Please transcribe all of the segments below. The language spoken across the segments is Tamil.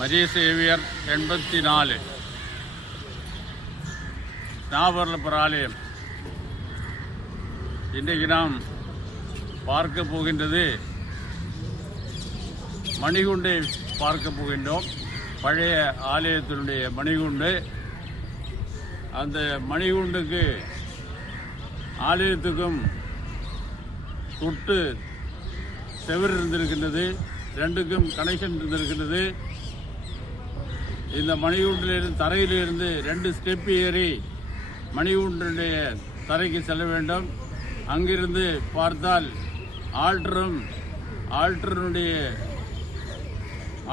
மரிய சேவியர் 84 ஞாபகப்பர் ஆலயம். இன்றைக்கு நாம் பார்க்க போகின்றது மணிகுண்டை பார்க்க போகின்றோம். பழைய ஆலயத்தினுடைய மணிகுண்டு. அந்த மணிகுண்டுக்கு ஆலயத்துக்கும் தொட்டு செவர் இருந்திருக்கின்றது, ரெண்டுக்கும் கனெக்ஷன் இருந்திருக்கின்றது. இந்த மணிகுண்டிலிருந்து தரையிலிருந்து 2 ஸ்டெப் ஏறி மணிகுண்டுடைய தரைக்கு செல்ல வேண்டும். அங்கிருந்து பார்த்தால்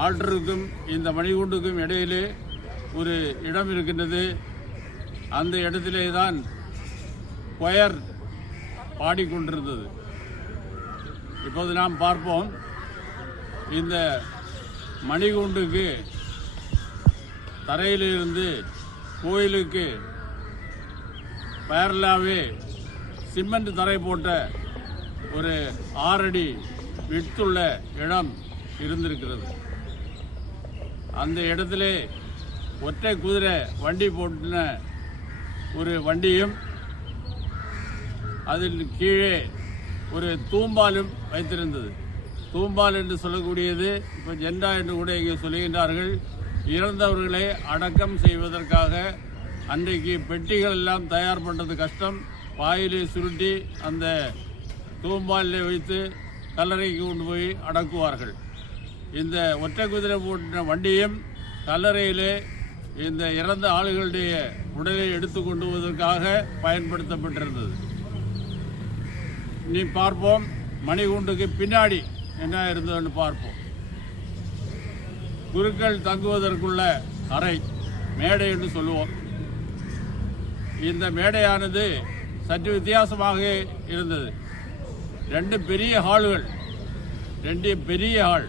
ஆல்டருக்கும் இந்த மணிகுண்டுக்கும் இடையிலே ஒரு இடம் இருக்கின்றது. அந்த இடத்திலே தான் கொயர் பாடிக்கொண்டிருந்தது. இப்போது நாம் பார்ப்போம். இந்த மணிகுண்டுக்கு தரையிலிருந்து கோயிலுக்கு பேரலாவே சிமெண்ட் தரை போட்ட ஒரு 6 அடி விட்டுள்ள இடம் இருந்திருக்கிறது. அந்த இடத்திலே ஒற்றை குதிரை வண்டி போட்டின ஒரு வண்டியும் அதில் கீழே ஒரு தூம்பாலும் வைத்திருந்தது. தூம்பால் என்று சொல்லக்கூடியது இப்போ ஜெண்டா என்று கூட இங்கே சொல்லுகின்றார்கள். இறந்தவர்களை அடக்கம் செய்வதற்காக அன்றைக்கு பெட்டிகள் எல்லாம் தயார் பண்ணுறது கஷ்டம். பாயிலே சுருட்டி அந்த தூம்பாலில் வைத்து கல்லறைக்கு கொண்டு போய் அடக்குவார்கள். இந்த ஒற்றை குதிரை போட்டின வண்டியும் கல்லறையிலே இந்த இறந்த ஆளுகளுடைய உடலை எடுத்து கொண்டு வருவதற்காக பயன்படுத்தப்பட்டிருந்தது. நீ பார்ப்போம். மணிகுண்டுக்கு பின்னாடி என்ன இருந்ததுன்னு பார்ப்போம். குருக்கள் தங்குவதற்குள்ள அறை, மேடை என்று சொல்லுவோம். இந்த மேடையானது சற்று வித்தியாசமாக இருந்தது. 2 பெரிய ஹால்கள், 2 பெரிய ஹால்,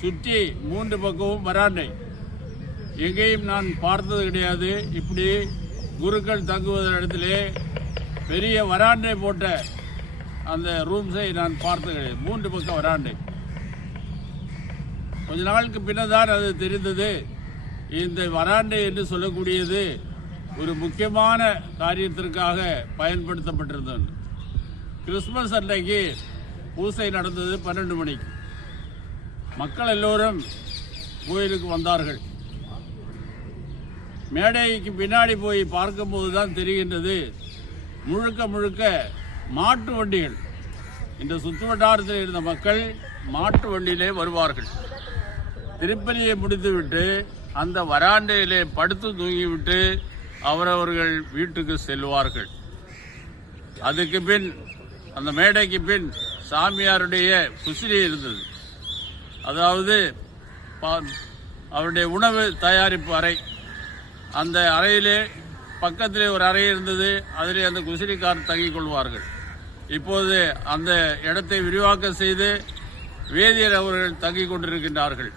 சுற்றி 3 பக்கமும் வராண்டை. எங்கேயும் நான் பார்த்தது கிடையாது. இப்படி குருக்கள் தங்குவதன் இடத்திலே பெரிய வராண்டை போட்ட அந்த ரூம்ஸை நான் பார்த்தது கிடையாது. 3 பக்கம் வராண்டை. கொஞ்ச நாளுக்கு பின்னதான் அது தெரிந்தது. இந்த வராண்டை என்று சொல்லக்கூடியது ஒரு முக்கியமான காரியத்திற்காக பயன்படுத்தப்பட்டிருந்தது. கிறிஸ்துமஸ் அன்றைக்கு பூசை நடந்தது 12 மணிக்கு. மக்கள் எல்லோரும் கோயிலுக்கு வந்தார்கள். மேடைக்கு பின்னாடி போய் பார்க்கும்போது தான் தெரிகின்றது, முழுக்க முழுக்க மாட்டு வண்டிகள். இந்த சுற்று வட்டாரத்தில் இருந்த மக்கள் மாட்டு வண்டியிலே வருவார்கள். திருப்பலியை முடித்துவிட்டு அந்த வராண்டையிலே படுத்து தூங்கிவிட்டு அவரவர்கள் வீட்டுக்கு செல்வார்கள். அதுக்கு பின் அந்த மேடைக்கு பின் சாமியாருடைய குசிலி இருந்தது. அதாவது அவருடைய உணவு தயாரிப்பு அறை. அந்த அறையிலே பக்கத்திலே ஒரு அறை இருந்தது. அதிலே அந்த குசிலிக்கார் தங்கிக் கொள்வார்கள். இப்போது அந்த இடத்தை விரிவாக்கம் செய்து வேதியர் அவர்கள் தங்கிக் கொண்டிருக்கின்றார்கள்.